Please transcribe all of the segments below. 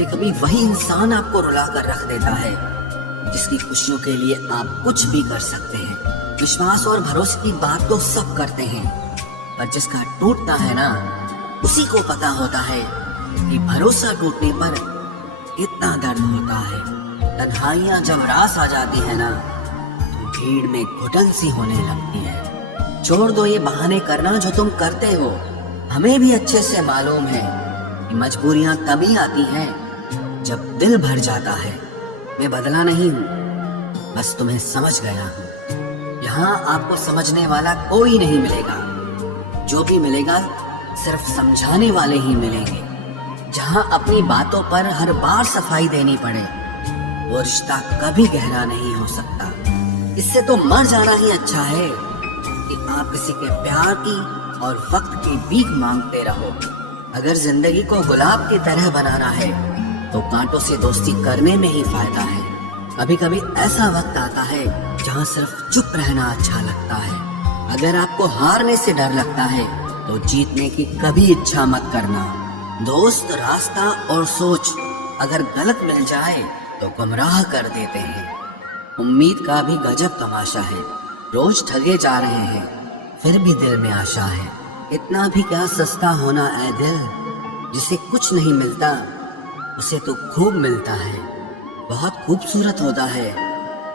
कभी कभी वही इंसान आपको रुला कर रख देता है जिसकी खुशियों के लिए आप कुछ भी कर सकते हैं। विश्वास और भरोसे की बात तो सब करते हैं, पर जिसका टूटता है ना, उसी को पता होता है कि भरोसा टूटने पर कितना दर्द होता है। तन्हाइयां जब रास आ जाती है ना, तो भीड़ में घुटन सी होने लगती है। छोड़ दो ये बहाने करना जो तुम करते हो। हमें भी अच्छे से मालूम है कि मजबूरियां तभी आती हैं जब दिल भर जाता है। मैं बदला नहीं हूँ, बस तुम्हें समझ गया हूँ। यहाँ आपको समझने वाला कोई नहीं मिलेगा, जो भी मिलेगा सिर्फ समझाने वाले ही मिलेंगे। जहाँ अपनी बातों पर हर बार सफाई देनी पड़े, वो रिश्ता कभी गहरा नहीं हो सकता। इससे तो मर जाना ही अच्छा है कि आप किसी के प्यार की और वक्त की भीख मांगते रहो। अगर जिंदगी को गुलाब की तरह बनाना है तो कांटों से दोस्ती करने में ही फायदा है। कभी कभी ऐसा वक्त आता है जहाँ सिर्फ चुप रहना अच्छा लगता है। अगर आपको हारने से डर लगता है तो जीतने की कभी इच्छा मत करना। दोस्त, रास्ता और सोच अगर गलत मिल जाए तो गुमराह कर देते हैं। उम्मीद का भी गजब तमाशा है। रोज ठगे जा रहे हैं, फिर भी दिल में आशा है। इतना भी क्या सस्ता होना ऐ दिल, जिसे कुछ नहीं मिलता उसे तो खूब मिलता है। बहुत खूबसूरत होता है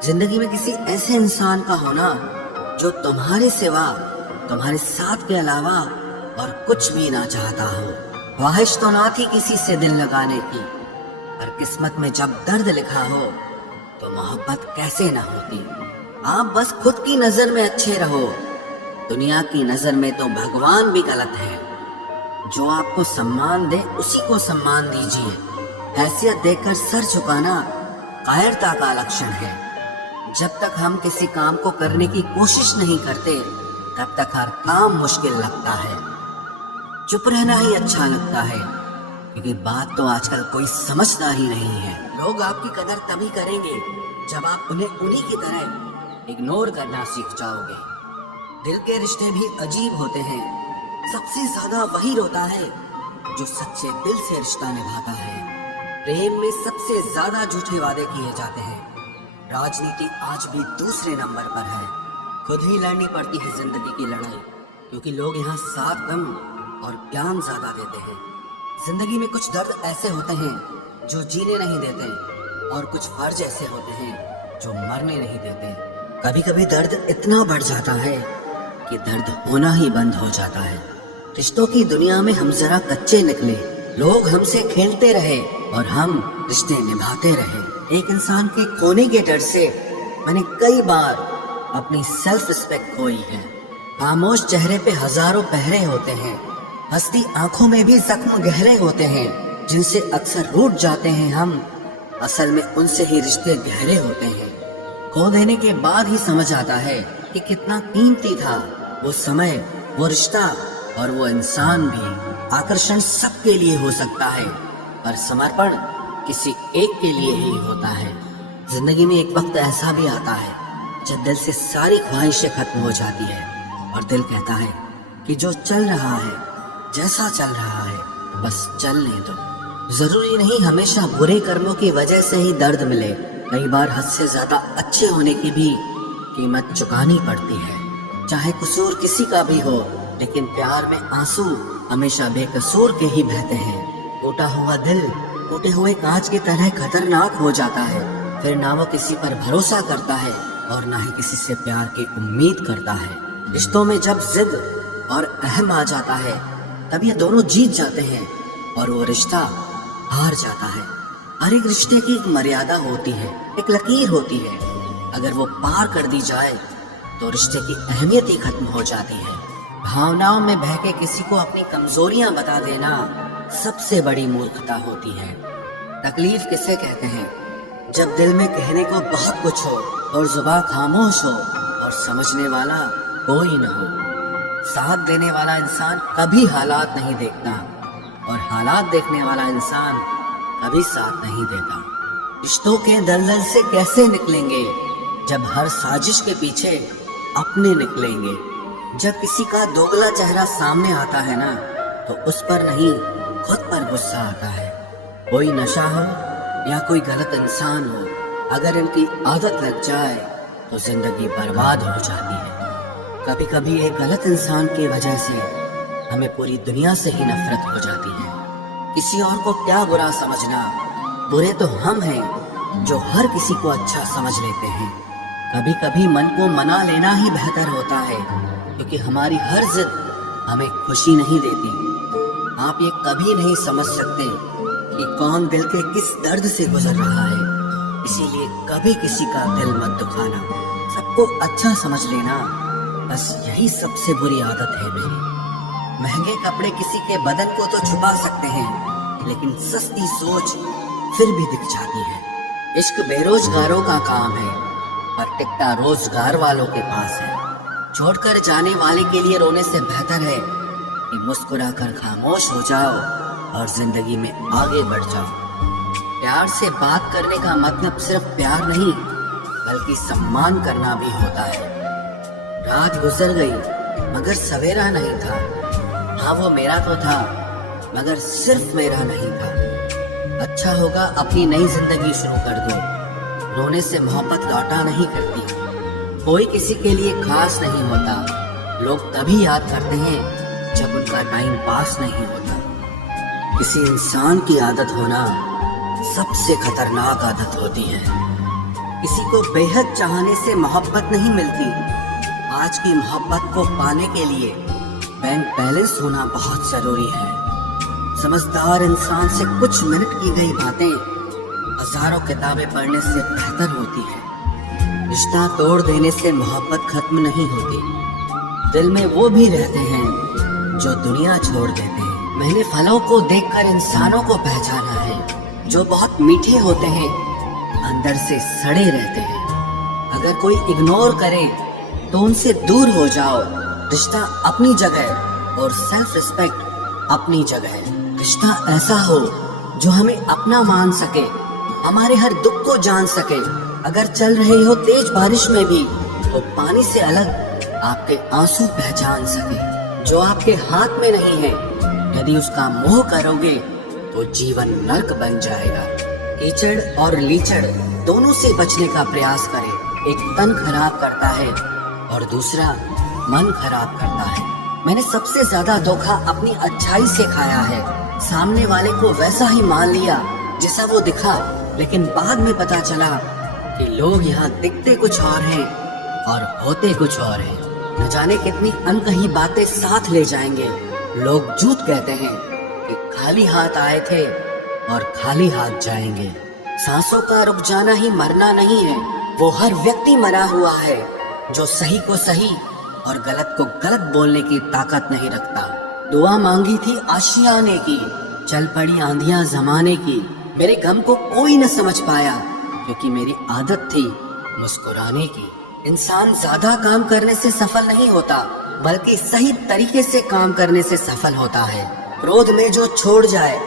जिंदगी में किसी ऐसे इंसान का होना जो तुम्हारे सिवा, तुम्हारे साथ के अलावा और कुछ भी ना चाहता हो। ख्वाहिश तो ना थी किसी से दिल लगाने की, पर किस्मत में जब दर्द लिखा हो तो मोहब्बत कैसे ना होती। आप बस खुद की नजर में अच्छे रहो, दुनिया की नजर में तो भगवान भी गलत है। जो आपको सम्मान दे उसी को सम्मान दीजिए। हैसियत देकर सर झुकाना कायरता का लक्षण है। जब तक हम किसी काम को करने की कोशिश नहीं करते, तब तक हर काम मुश्किल लगता है। चुप रहना ही अच्छा लगता है, क्योंकि बात तो आजकल कोई समझता ही नहीं है। लोग आपकी कदर तभी करेंगे जब आप उन्हें उन्हीं की तरह इग्नोर करना सीख जाओगे। दिल के रिश्ते भी अजीब होते हैं। सबसे ज्यादा वही रोता है जो सच्चे दिल से रिश्ता निभाता है। प्रेम में सबसे ज्यादा झूठे वादे किए जाते हैं। राजनीति आज भी दूसरे नंबर पर है। खुद ही लड़नी पड़ती है जिंदगी की लड़ाई, क्योंकि लोग यहाँ साथ कम और ज्ञान ज्यादा देते हैं। जिंदगी में कुछ दर्द ऐसे होते हैं जो जीने नहीं देते, और कुछ फर्ज ऐसे होते हैं जो मरने नहीं देते। कभी कभी दर्द इतना बढ़ जाता है कि दर्द होना ही बंद हो जाता है। रिश्तों की दुनिया में हम जरा कच्चे निकले। लोग हमसे खेलते रहे और हम रिश्ते निभाते रहे। एक इंसान के खोने के डर से मैंने कई बार अपनी सेल्फ रिस्पेक्ट खोई है। खामोश चेहरे पे हजारों पहरे होते हैं, हंसती आंखों में भी जख्म गहरे होते हैं, जिनसे अक्सर रूठ जाते हैं हम। असल में उनसे ही रिश्ते गहरे होते हैं। खो देने के बाद ही समझ आता है कि कितना कीमती था वो समय, वो रिश्ता और वो इंसान भी। आकर्षण सबके लिए हो सकता है, पर समर्पण किसी एक के लिए ही होता है। जिंदगी में एक वक्त ऐसा भी आता है जब दिल से सारी ख्वाहिशें खत्म हो जाती है और दिल कहता है कि जो चल रहा है, जैसा चल रहा है, बस चलने दो। जरूरी नहीं हमेशा बुरे कर्मों की वजह से ही दर्द मिले। कई बार हद से ज्यादा अच्छे होने की भी कीमत चुकानी पड़ती है। चाहे कसूर किसी का भी हो, लेकिन प्यार में आंसू हमेशा बेकसूर के ही बहते हैं। टूटा हुआ दिल टूटे हुए कांच की तरह खतरनाक हो जाता है। फिर ना वो किसी पर भरोसा करता है और ना ही किसी से प्यार की उम्मीद करता है। रिश्तों में जब जिद और अहम आ जाता है, तब ये दोनों जीत जाते हैं और वो रिश्ता हार जाता है। हर एक रिश्ते की एक मर्यादा होती है, एक लकीर होती है। अगर वो पार कर दी जाए तो रिश्ते की अहमियत ही खत्म हो जाती है। भावनाओं में बहके किसी को अपनी कमजोरियां बता देना सबसे बड़ी मूर्खता होती है। तकलीफ किसे कहते हैं? जब दिल में कहने को बहुत कुछ हो और जुबान खामोश हो और समझने वाला कोई न हो। साथ देने वाला इंसान कभी हालात नहीं देखता, और हालात देखने वाला इंसान कभी साथ नहीं देता। रिश्तों के दलदल से कैसे निकलेंगे जब हर साजिश के पीछे अपने निकलेंगे। जब किसी का दोगला चेहरा सामने आता है ना, तो उस पर नहीं खुद पर गुस्सा आता है। कोई नशा हो या कोई गलत इंसान हो, अगर इनकी आदत लग जाए तो जिंदगी बर्बाद हो जाती है। कभी कभी एक गलत इंसान की वजह से हमें पूरी दुनिया से ही नफरत हो जाती है। किसी और को क्या बुरा समझना, बुरे तो हम हैं जो हर किसी को अच्छा समझ लेते हैं। कभी कभी मन को मना लेना ही बेहतर होता है, क्योंकि हमारी हर जिद हमें खुशी नहीं देती। आप ये कभी नहीं समझ सकते कि कौन दिल के किस दर्द से गुजर रहा है, इसीलिए कभी किसी का दिल मत दुखाना, सबको अच्छा समझ लेना, बस यही सबसे बुरी आदत है मेरी। महंगे कपड़े किसी के बदन को तो छुपा सकते हैं, लेकिन सस्ती सोच फिर भी दिख जाती है। इश्क बेरोजगारों का काम है, पर टिकटा रोजगार वालों के पास है। छोड़कर जाने वाले के लिए रोने से बेहतर है कि मुस्कुराकर खामोश हो जाओ और जिंदगी में आगे बढ़ जाओ। प्यार से बात करने का मतलब सिर्फ प्यार नहीं, बल्कि सम्मान करना भी होता है। रात गुजर गई मगर सवेरा नहीं था। हाँ, वो मेरा तो था, मगर सिर्फ मेरा नहीं था। अच्छा होगा अपनी नई जिंदगी शुरू कर दो। रोने से मोहब्बत लौटा नहीं करती। कोई किसी के लिए खास नहीं होता। लोग तभी याद करते हैं जब उनका टाइम पास नहीं होता। किसी इंसान की आदत होना सबसे खतरनाक आदत होती है। किसी को बेहद चाहने से मोहब्बत नहीं मिलती। आज की मोहब्बत को पाने के लिए बैंक बैलेंस होना बहुत जरूरी है। समझदार इंसान से कुछ मिनट की गई बातें हजारों किताबें पढ़ने से बेहतर होती है। रिश्ता तोड़ देने से मोहब्बत खत्म नहीं होती। दिल में वो भी रहते हैं जो दुनिया छोड़ देते हैं। मैंने फलों को देखकर इंसानों को पहचाना है, जो बहुत मीठे होते हैं, अंदर से सड़े रहते हैं। अगर कोई इग्नोर करे तो उनसे दूर हो जाओ। रिश्ता अपनी जगह और सेल्फ रिस्पेक्ट अपनी जगह। रिश्ता ऐसा हो जो हमें अपना मान सके, हमारे हर दुख को जान सके। अगर चल रहे हो तेज बारिश में भी तो पानी से अलग आपके आंसू पहचान सके। जो आपके हाथ में नहीं है, यदि उसका मोह करोगे तो जीवन नर्क बन जाएगा। कीचड़ और लीचड़ दोनों से बचने का प्रयास करें। एक तन खराब करता है और दूसरा मन खराब करता है। मैंने सबसे ज्यादा धोखा अपनी अच्छाई से खाया है। सामने वाले को वैसा ही मान लिया जैसा वो दिखा, लेकिन बाद में पता चला कि लोग यहाँ दिखते कुछ और हैं और होते कुछ और हैं। न जाने कितनी अनकही बातें साथ ले जाएंगे। लोग झूठ कहते हैं कि खाली हाथ आए थे और खाली हाथ जाएंगे। सांसों का रुक जाना ही मरना नहीं है। वो हर व्यक्ति मरा हुआ है जो सही को सही और गलत को गलत बोलने की ताकत नहीं रखता। दुआ मांगी थी आशियाने की, चल पड़ी आंधियां जमाने की। मेरे गम को कोई न समझ पाया, क्योंकि मेरी आदत थी मुस्कुराने की। इंसान ज्यादा काम करने से सफल नहीं होता, बल्कि सही तरीके से काम करने से सफल होता है। क्रोध में जो छोड़ जाए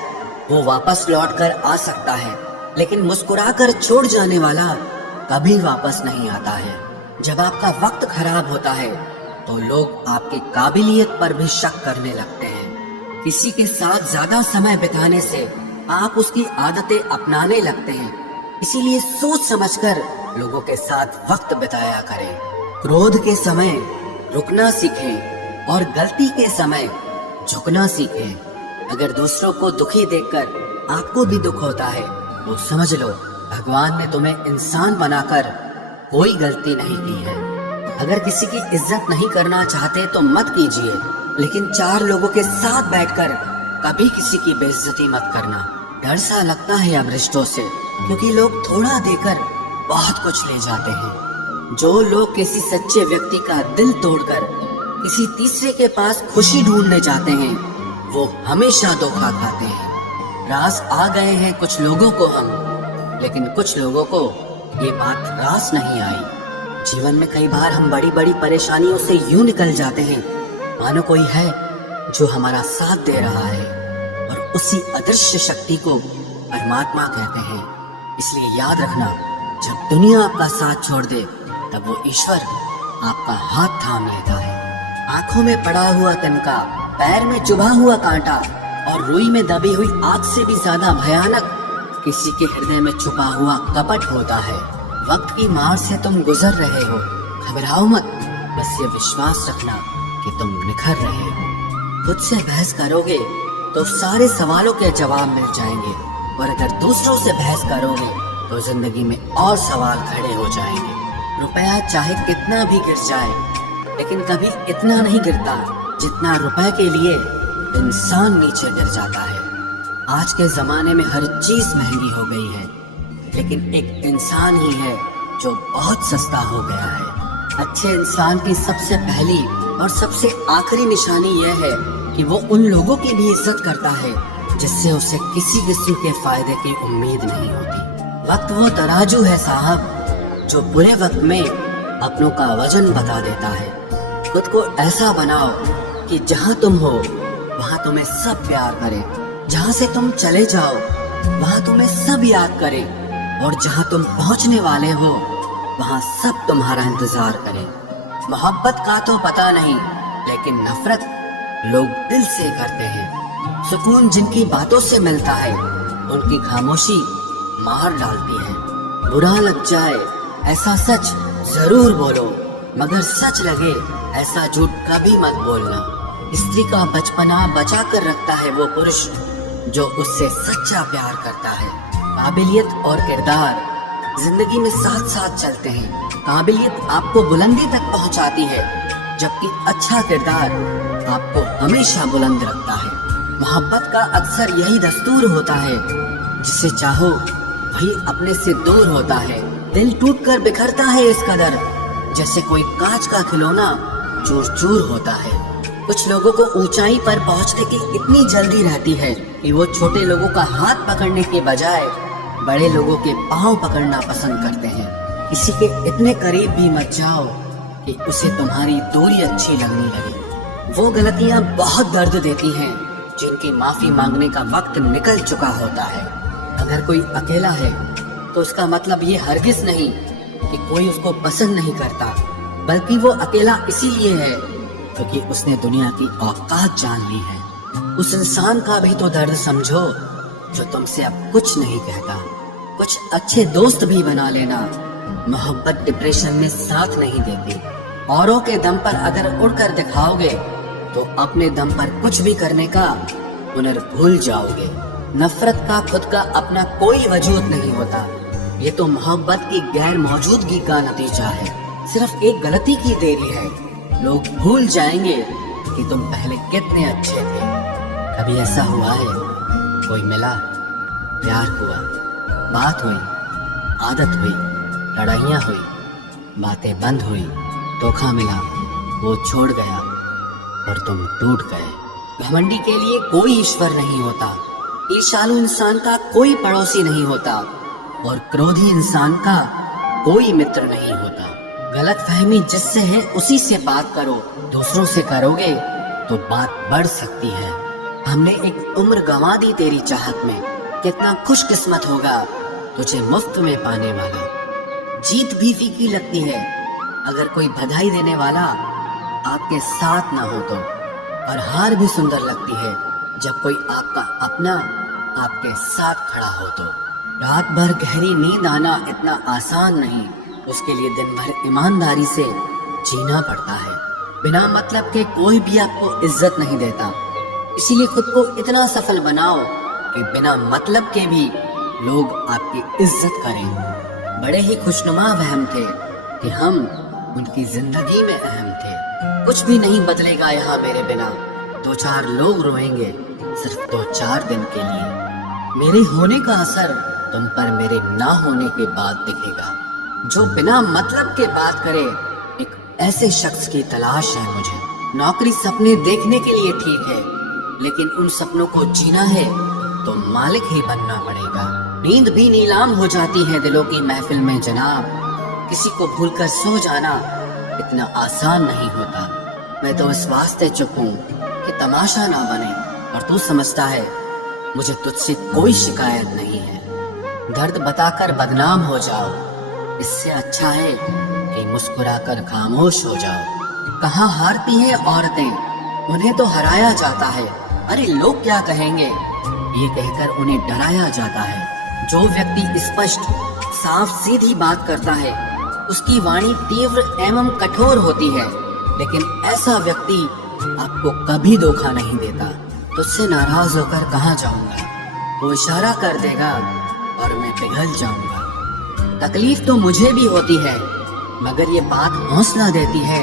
वो वापस लौट कर आ सकता है, लेकिन मुस्कुराकर छोड़ जाने वाला कभी वापस नहीं आता है। जब आपका वक्त खराब होता है तो लोग आपकी काबिलियत पर भी शक करने लगते हैं। किसी के साथ ज्यादा समय बिताने से आप उसकी आदतें अपनाने लगते हैं। इसीलिए सोच समझकर लोगों के साथ वक्त बिताया करें। क्रोध के समय रुकना सीखें और गलती के समय झुकना सीखें। अगर दूसरों को दुखी देखकर आपको भी दुख होता है तो समझ लो भगवान ने तुम्हें इंसान बनाकर कोई गलती नहीं की है। अगर किसी की इज्जत नहीं करना चाहते तो मत कीजिए, लेकिन चार लोगों के साथ बैठकर कभी किसी की बेइज्जती मत करना। डर सा लगता है अब रिश्तों से, क्योंकि लोग थोड़ा देकर बहुत कुछ ले जाते हैं। जो लोग किसी सच्चे व्यक्ति का दिल तोड़कर किसी तीसरे के पास खुशी ढूंढने जाते हैं, वो हमेशा धोखा खाते हैं। रास आ गए हैं कुछ लोगों को हम, लेकिन कुछ लोगों को ये बात रास नहीं आई। जीवन में कई बार हम बड़ी बड़ी परेशानियों से यूं निकल जाते हैं मानो कोई है जो हमारा साथ दे रहा है, और उसी अदृश्य शक्ति को परमात्मा कहते हैं। इसलिए याद रखना, जब दुनिया आपका साथ छोड़ दे तब वो ईश्वर आपका हाथ थाम लेता है। आंखों में पड़ा हुआ तिनका, पैर में चुभा हुआ कांटा और रुई में दबी हुई आग से भी ज्यादा भयानक वक्त किसी के हृदय में छुपा हुआ कपट होता है। वक्त की मार से तुम गुजर रहे हो, घबराओ मत, बस ये विश्वास रखना कि तुम निखर रहे हो। खुद से बहस करोगे तो सारे सवालों के जवाब मिल जाएंगे, और अगर दूसरों से बहस करोगे तो जिंदगी में और सवाल खड़े हो जाएंगे। रुपया चाहे कितना भी गिर जाए, लेकिन कभी इतना नहीं गिरता जितना रुपए के लिए इंसान नीचे गिर जाता है। आज के जमाने में हर चीज महंगी हो गई है, लेकिन एक इंसान ही है जो बहुत सस्ता हो गया है। अच्छे इंसान की सबसे पहली और सबसे आखिरी निशानी यह है कि वो उन लोगों की भी इज्जत करता है जिससे उसे किसी किस्म के फायदे की उम्मीद नहीं होती। वक्त वो तराजू है साहब जो बुरे वक्त में अपनों का वजन बता देता है। खुद को ऐसा बनाओ कि जहाँ तुम हो वहाँ तुम्हें सब प्यार करे, जहाँ से तुम चले जाओ वहाँ तुम्हें सब याद करे, और जहाँ तुम पहुँचने वाले हो वहाँ सब तुम्हारा इंतजार करे। मोहब्बत का तो पता नहीं, लेकिन नफरत लोग दिल से करते हैं। सुकून जिनकी बातों से मिलता है उनकी खामोशी मार डालती है। बुरा लग जाए ऐसा सच जरूर बोलो, मगर सच लगे ऐसा झूठ कभी मत बोलना। स्त्री का बचपना बचा कर रखता है वो पुरुष जो उससे सच्चा प्यार करता है। काबिलियत और किरदार जिंदगी में साथ साथ चलते हैं। काबिलियत आपको बुलंदी तक पहुंचाती है, जबकि अच्छा किरदार आपको हमेशा बुलंद रखता है। मोहब्बत का अक्सर यही दस्तूर होता है, जिसे चाहो वही अपने से दूर होता है। दिल टूटकर बिखरता है इस कदर जैसे कोई कांच का खिलौना चूर चूर होता है। कुछ लोगों को ऊंचाई पर पहुंचने की इतनी जल्दी रहती है कि वो छोटे लोगों का हाथ पकड़ने के बजाय बड़े लोगों के पांव पकड़ना पसंद करते हैं। किसी के इतने करीब भी मत जाओ कि उसे तुम्हारी दूरी अच्छी लगने लगे। वो गलतियां बहुत दर्द देती हैं जिनकी माफी मांगने का वक्त निकल चुका होता है। अगर कोई अकेला है तो उसका मतलब ये हरगिज नहीं कि कोई उसको पसंद नहीं करता, बल्कि वो अकेला इसीलिए है क्योंकि उसने दुनिया की औकात जान ली है। उस इंसान का भी तो दर्द समझो जो तुमसे अब कुछ नहीं कहता। कुछ अच्छे दोस्त भी बना लेना। मोहब्बत डिप्रेशन में साथ नहीं देती। औरों के दम पर अगर उड़कर दिखाओगे तो अपने दम पर कुछ भी करने का हुनर भूल जाओगे। नफरत का खुद का अपना कोई वजूद नहीं होता। ये तो मोहब्बत की गैर मौजूदगी का नतीजा है। सिर्फ एक गलती की देरी है। लोग भूल जाएंगे कि तुम पहले कितने अच्छे थे। कभी ऐसा हुआ है कोई मिला, प्यार हुआ, बात हुई, आदत हुई, लड़ाइयाँ हुई, बातें बंद हुई, धोखा मिला, वो छोड़ गया और तुम टूट गए। घमंडी के लिए कोई ईश्वर नहीं होता। ईर्ष्यालु इंसान का कोई पड़ोसी नहीं होता, और क्रोधी इंसान का कोई मित्र नहीं होता। गलत फहमी जिससे है उसी से बात करो। दूसरों से करोगे तो बात बढ़ सकती है। हमने एक उम्र गंवा दी तेरी चाहत में। कितना खुशकिस्मत होगा तुझे मुफ्त में पाने वाला। जीत भी फीकी लगती है अगर कोई बधाई देने वाला आपके साथ ना हो तो, और हार भी सुंदर लगती है जब कोई आपका अपना आपके साथ खड़ा हो तो। रात भर गहरी नींद आना इतना आसान नहीं, उसके लिए दिन भर ईमानदारी से जीना पड़ता है। बिना मतलब के कोई भी आपको इज्जत नहीं देता, इसीलिए खुद को इतना सफल बनाओ कि बिना मतलब के भी लोग आपकी इज्जत करें। बड़े ही खुशनुमा वहम थे कि हम उनकी जिंदगी में अहम थे। कुछ भी नहीं बदलेगा यहाँ मेरे बिना। 2-4 लोग रोएंगे सिर्फ 2-4 दिन के लिए। मेरे होने का असर तुम पर मेरे ना होने के बाद दिखेगा। जो बिना मतलब के बात करे, एक ऐसे शख्स की तलाश है मुझे। नौकरी सपने देखने के लिए ठीक है, लेकिन उन सपनों को जीना है तो मालिक ही बनना पड़ेगा। नींद भी नीलाम हो जाती है दिलों की महफिल में जनाब। किसी को भूलकर सो जाना इतना आसान नहीं होता। मैं तो इस वास्ते चुप हूँ कि तमाशा ना बने, और तू समझता है मुझे तुझसे कोई शिकायत नहीं है। दर्द बताकर बदनाम हो जाओ, इससे अच्छा है कि मुस्कुराकर खामोश हो जाओ। कहाँ हारती हैं औरतें, उन्हें तो हराया जाता है। अरे लोग क्या कहेंगे, ये कहकर उन्हें डराया जाता है। जो व्यक्ति स्पष्ट, साफ सीधी बात करता है उसकी वाणी तीव्र एवं कठोर होती है, लेकिन ऐसा व्यक्ति आपको कभी धोखा नहीं देता। तुझसे नाराज होकर कहाँ जाऊंगा, वो इशारा कर देगा और मैं पिघल जाऊंगा। तकलीफ तो मुझे भी होती है, मगर ये बात हौसला देती है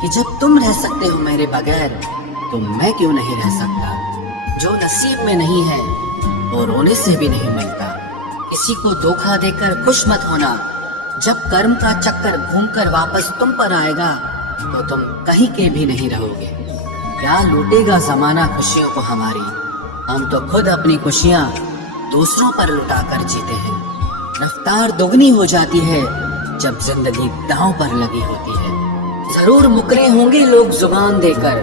कि जब तुम रह सकते हो मेरे बगैर तो मैं क्यों नहीं रह सकता। जो नसीब में नहीं है वो रोने से भी नहीं मिलता। किसी को धोखा देकर खुश मत होना। जब कर्म का चक्कर घूमकर वापस तुम पर आएगा तो तुम कहीं के भी नहीं रहोगे। क्या लूटेगा जमाना खुशियों को हमारी, हम तो खुद अपनी खुशियाँ दूसरों पर लुटाकर जीते हैं। रफ्तार दोगुनी हो जाती है जब जिंदगी दांव पर लगी होती है। जरूर मुकरे होंगे लोग जुबान देकर,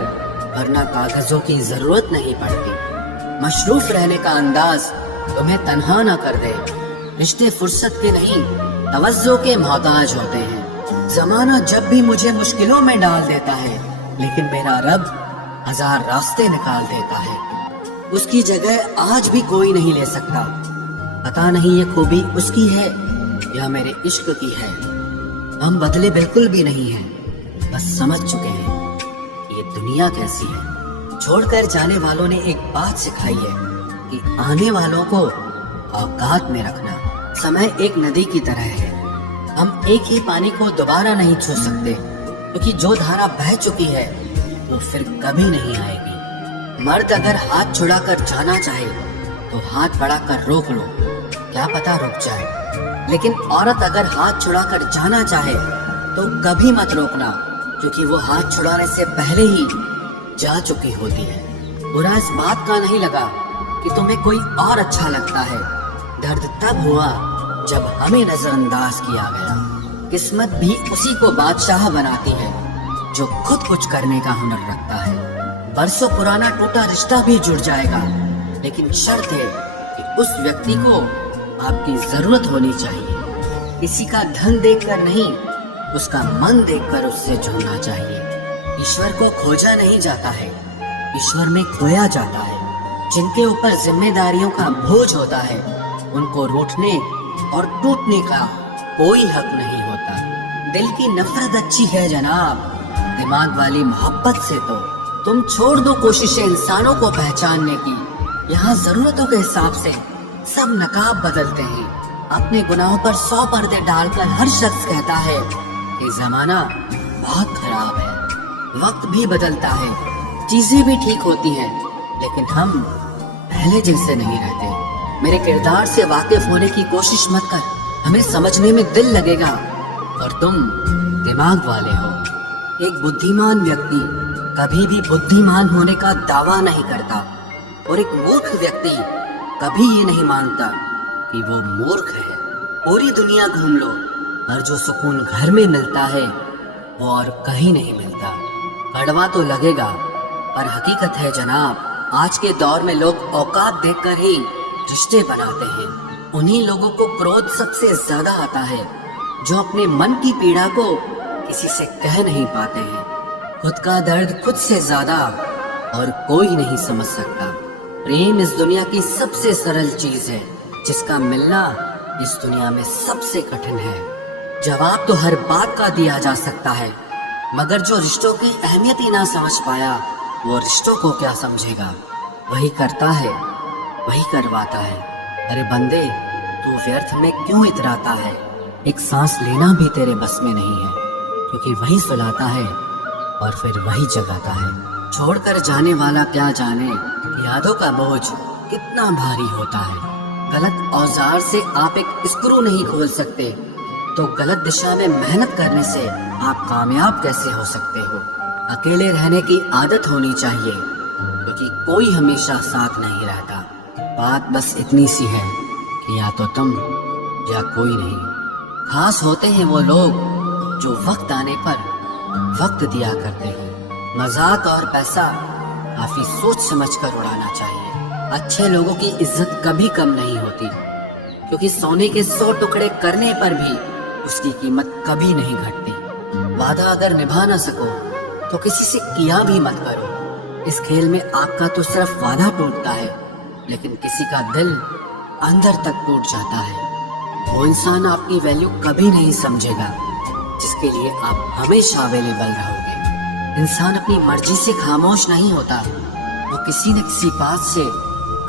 वरना कागजों की जरूरत नहीं पड़ती। मशरूफ रहने का अंदाज तुम्हें तन्हा न कर दे। रिश्ते फुर्सत के नहीं तवज्जो के मोहताज होते हैं। जमाना जब भी मुझे मुश्किलों में डाल देता है, लेकिन मेरा रब 1000 रास्ते निकाल देता है। उसकी जगह आज भी कोई नहीं ले सकता। पता नहीं ये खूबी उसकी है या मेरे इश्क की है। हम बदले बिल्कुल भी नहीं हैं, बस समझ चुके हैं ये दुनिया कैसी है। छोड़कर जाने वालों ने एक बात सिखाई है कि आने वालों को औकात में रखना। समय एक नदी की तरह है, हम एक ही पानी को दोबारा नहीं छू सकते, क्योंकि जो धारा बह चुकी है वो फिर कभी नहीं आएगी। मर्द अगर हाथ छुड़ाकर जाना चाहे तो हाथ बढ़ाकर रोक लो, क्या पता रुक जाए। लेकिन औरत अगर हाथ छुड़ाकर जाना चाहे तो कभी मत रोकना, क्योंकि वो हाथ छुड़ाने से पहले ही जा चुकी होती है। बुरा इस बात का नहीं लगा कि तुम्हें कोई और अच्छा लगता है। दर्द तब हुआ जब हमें नजरअंदाज किया गया। किस्मत भी उसी को बादशाह बनाती है जो खुद कुछ करने का हुनर रखता है। बरसों पुराना टूटा रिश्ता भी जुड़ जाएगा, लेकिन शर्त है कि उस व्यक्ति को आपकी जरूरत होनी चाहिए। किसी का धन देखकर नहीं, उसका मन देखकर उससे जुड़ना चाहिए। ईश्वर को खोजा नहीं जाता है, ईश्वर में खोया जाता है। जिनके ऊपर जिम्मेदारियों का बोझ होता है उनको रूठने और टूटने का कोई हक नहीं होता। दिल की नफरत अच्छी है जनाब, दिमाग वाली मोहब्बत से तो तुम छोड़ दो कोशिशें इंसानों को पहचानने की। यहाँ जरूरतों के हिसाब से सब नकाब बदलते हैं। अपने गुनाहों पर 100 पर्दे डालकर हर शख्स कहता है कि जमाना बहुत खराब है। वक्त भी बदलता है, चीजें भी ठीक होती हैं, लेकिन हम पहले जैसे नहीं रहते। मेरे किरदार से वाकिफ होने की कोशिश मत कर, हमें समझने में दिल लगेगा और तुम दिमाग वाले हो। एक बुद्धिमान व्यक्ति कभी भी बुद्धिमान होने का दावा नहीं करता, और एक मूर्ख व्यक्ति कभी ये नहीं मानता कि वो मूर्ख है। पूरी दुनिया घूम लो, पर जो सुकून घर में मिलता है वो और कहीं नहीं मिलता। कड़वा तो लगेगा, पर हकीकत है जनाब। आज के दौर में लोग औकात देखकर ही रिश्ते बनाते हैं। उन्हीं लोगों को क्रोध सबसे ज्यादा आता है जो अपने मन की पीड़ा को किसी से कह नहीं पाते हैं। खुद का दर्द खुद से ज्यादा और कोई नहीं समझ सकता। प्रेम इस दुनिया की सबसे सरल चीज है, जिसका मिलना इस दुनिया में सबसे कठिन है। जवाब तो हर बात का दिया जा सकता है, मगर जो रिश्तों की अहमियत ही ना समझ पाया वो रिश्तों को क्या समझेगा। वही करता है, वही करवाता है। अरे बंदे, तू व्यर्थ में क्यों इतराता है? एक सांस लेना भी तेरे बस में नहीं है, क्योंकि वही सुलाता है और फिर वही जगाता है। छोड़कर जाने वाला क्या जाने यादों का बोझ कितना भारी होता है। गलत औजार से आप एक स्क्रू नहीं खोल सकते, तो गलत दिशा में मेहनत करने से आप कामयाब कैसे हो सकते हो? अकेले रहने की आदत होनी चाहिए, क्योंकि कोई हमेशा साथ नहीं रहता। बात बस इतनी सी है कि या तो तुम या कोई नहीं। खास होते हैं वो लोग जो वक्त आने पर वक्त दिया करते हैं। मजाक और पैसा काफी सोच समझकर उड़ाना चाहिए। अच्छे लोगों की इज्जत कभी कम नहीं होती, क्योंकि सोने के 100 टुकड़े करने पर भी उसकी कीमत कभी नहीं घटती। वादा अगर निभा ना सको तो किसी से किया भी मत करो। इस खेल में आपका तो सिर्फ वादा टूटता है, लेकिन किसी का दिल अंदर तक टूट जाता है। वो इंसान आपकी वैल्यू कभी नहीं समझेगा जिसके लिए आप हमेशा अवेलेबल रहोगे। इंसान अपनी मर्जी से खामोश नहीं होता, वो किसी न किसी बात से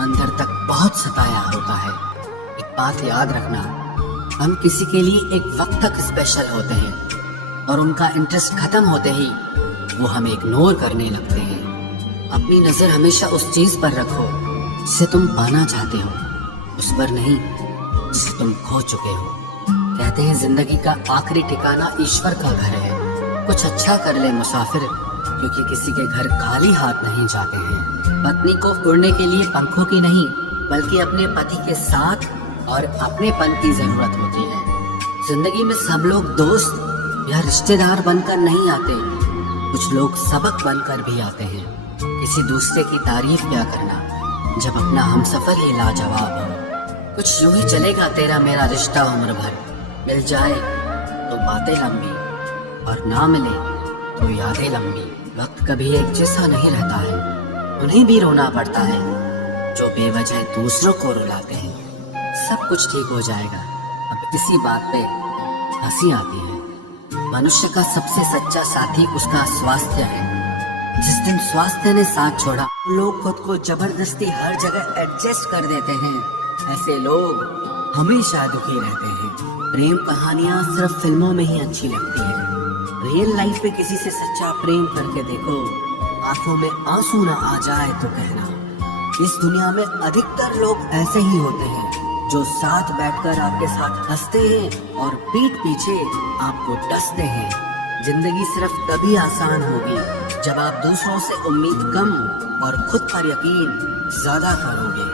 अंदर तक बहुत सताया होता है। एक बात याद रखना, हम किसी के लिए एक वक्त तक स्पेशल होते हैं और उनका इंटरेस्ट खत्म होते ही वो हमें इग्नोर करने लगते हैं। अपनी नजर हमेशा उस चीज पर रखो जिसे तुम पाना चाहते हो, उस पर नहीं जिसे तुम खो चुके हो। कहते हैं जिंदगी का आखिरी ठिकाना ईश्वर का घर है। कुछ अच्छा कर ले मुसाफिर, क्योंकि किसी के घर खाली हाथ नहीं जाते हैं। पत्नी को उड़ने के लिए पंखों की नहीं बल्कि अपने पति के साथ और अपनेपन की जरूरत होती है। जिंदगी में सब लोग दोस्त या रिश्तेदार बनकर नहीं आते, कुछ लोग सबक बनकर भी आते हैं। किसी दूसरे की तारीफ क्या करना जब अपना हमसफर ही लाजवाब हो। कुछ यूं ही चलेगा तेरा मेरा रिश्ता उम्र भर, मिल जाए तो बातें लंबी और ना मिले तो यादें लंबी। वक्त कभी एक जैसा नहीं रहता है, उन्हें भी रोना पड़ता है जो बेवजह दूसरों को रुलाते हैं। सब कुछ ठीक हो जाएगा, अब इसी बात पे हंसी आती है। मनुष्य का सबसे सच्चा साथी उसका स्वास्थ्य है। जिस दिन स्वास्थ्य ने साथ छोड़ा, लोग खुद को जबरदस्ती हर जगह एडजस्ट कर देते हैं। ऐसे लोग हमेशा दुखी रहते हैं। प्रेम कहानियां सिर्फ फिल्मों में ही अच्छी लगती है। रियल लाइफ में किसी से सच्चा प्रेम करके देखो, आंखों में आंसू ना आ जाए तो कहना। इस दुनिया में अधिकतर लोग ऐसे ही होते हैं जो साथ बैठकर आपके साथ हंसते हैं और पीठ पीछे आपको डसते हैं। जिंदगी सिर्फ तभी आसान होगी जब आप दूसरों से उम्मीद कम और खुद पर यकीन ज्यादा करोगे।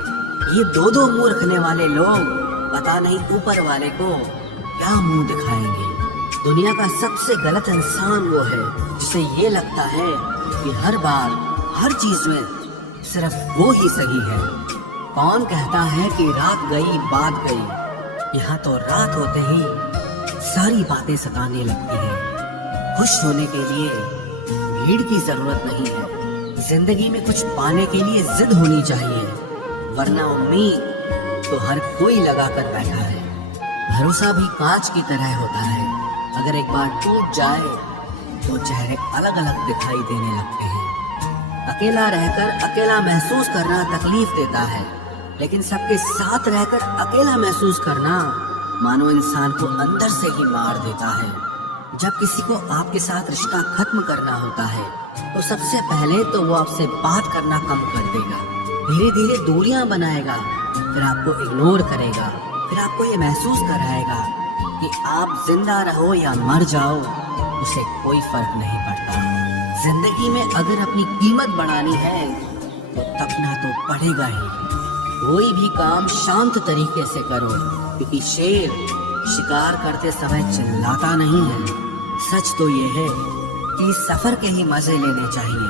ये दो मुंह रखने वाले लोग पता नहीं ऊपर वाले को क्या मुंह दिखाएंगे। दुनिया का सबसे गलत इंसान वो है जिसे ये लगता है कि हर बार हर चीज में सिर्फ वो ही सही है। कौन कहता है कि रात गई बात गई, यहाँ तो रात होते ही सारी बातें सताने लगती हैं। खुश होने के लिए भीड़ की जरूरत नहीं है। जिंदगी में कुछ पाने के लिए जिद होनी चाहिए, वरना उम्मीद तो हर कोई लगा कर बैठा है। भरोसा भी कांच की तरह होता है, अगर एक बार टूट जाए तो चेहरे अलग अलग दिखाई देने लगते हैं। अकेला रहकर अकेला महसूस करना तकलीफ देता है, लेकिन सबके साथ रहकर अकेला महसूस करना मानो इंसान को अंदर से ही मार देता है। जब किसी को आपके साथ रिश्ता खत्म करना होता है तो सबसे पहले तो वो आपसे बात करना कम कर देगा, धीरे धीरे दूरियां बनाएगा, फिर आपको इग्नोर करेगा, फिर आपको ये महसूस कराएगा कि आप जिंदा रहो या मर जाओ उसे कोई फर्क नहीं पड़ता। जिंदगी में अगर अपनी कीमत बढ़ानी है तो तपना तो पड़ेगा ही। कोई भी काम शांत तरीके से करो, क्योंकि शेर शिकार करते समय चिल्लाता नहीं है। सच तो ये है कि इस सफर के ही मजे लेने चाहिए,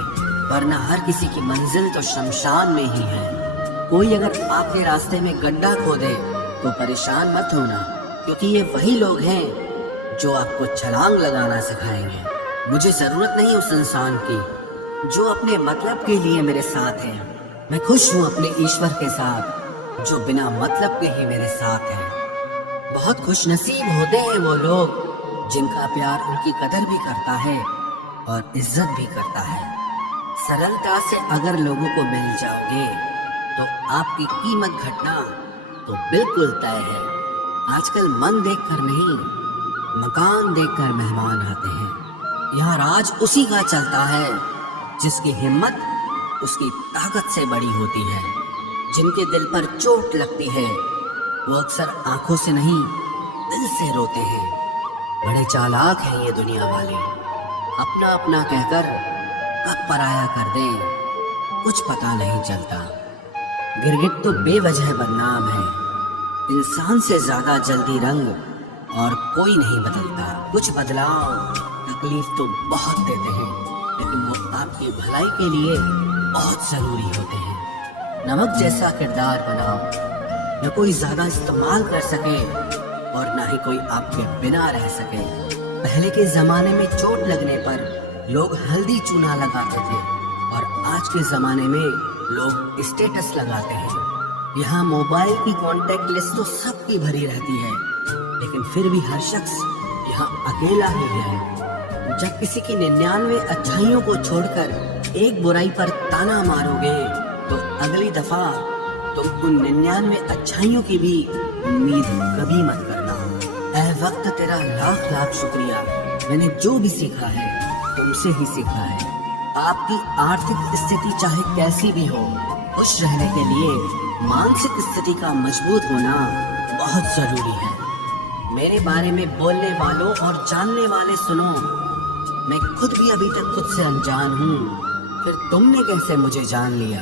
वरना हर किसी की मंजिल तो शमशान में ही है। कोई अगर आपके रास्ते में गड्ढा खोदे तो परेशान मत होना, क्योंकि ये वही लोग हैं जो आपको छलांग लगाना सिखाएंगे। मुझे जरूरत नहीं उस इंसान की जो अपने मतलब के लिए मेरे साथ है। मैं खुश हूँ अपने ईश्वर के साथ जो बिना मतलब के ही मेरे साथ है। बहुत खुश नसीब होते हैं वो लोग जिनका प्यार उनकी कदर भी करता है और इज्जत भी करता है। सरलता से अगर लोगों को मिल जाओगे तो आपकी कीमत घटना तो बिल्कुल तय है। आजकल मन देखकर नहीं, मकान देखकर मेहमान आते हैं। यहाँ राज उसी का चलता है जिसकी हिम्मत उसकी ताकत से बड़ी होती है। जिनके दिल पर चोट लगती है वो अक्सर आंखों से नहीं दिल से रोते हैं। बड़े चालाक हैं ये दुनिया वाले, अपना अपना कहकर कब पराया कर दें कुछ पता नहीं चलता। गिरगिट तो बेवजह बदनाम है, इंसान से ज्यादा जल्दी रंग और कोई नहीं बदलता। कुछ बदलाव तकलीफ तो बहुत देते हैं, लेकिन वो आपकी भलाई के लिए बहुत जरूरी होते हैं। नमक जैसा किरदार बनाओ, न कोई ज्यादा इस्तेमाल कर सके और ना ही कोई आपके बिना रह सके। पहले के जमाने में चोट लगने पर लोग हल्दी चूना लगाते थे और आज के जमाने में लोग स्टेटस लगाते हैं। यहाँ मोबाइल की कांटेक्ट लिस्ट तो सबकी भरी रहती है, लेकिन फिर भी हर शख्स यहाँ अकेला ही है। जब किसी की 99 अच्छाइयों को छोड़कर एक बुराई पर ताना मारोगे, तो अगली दफा तुम उन 99 अच्छाइयों की भी उम्मीद कभी मत करना। ऐ वक्त, तेरा लाख लाख शुक्रिया। मैंने जो भी सीखा है तुमसे ही सीखा है। आपकी आर्थिक स्थिति चाहे कैसी भी हो, खुश रहने के लिए मानसिक स्थिति का मजबूत होना बहुत जरूरी है। मेरे बारे में बोलने वालों और जानने वाले सुनो, मैं खुद भी अभी तक खुद से अनजान हूँ, फिर तुमने कैसे मुझे जान लिया।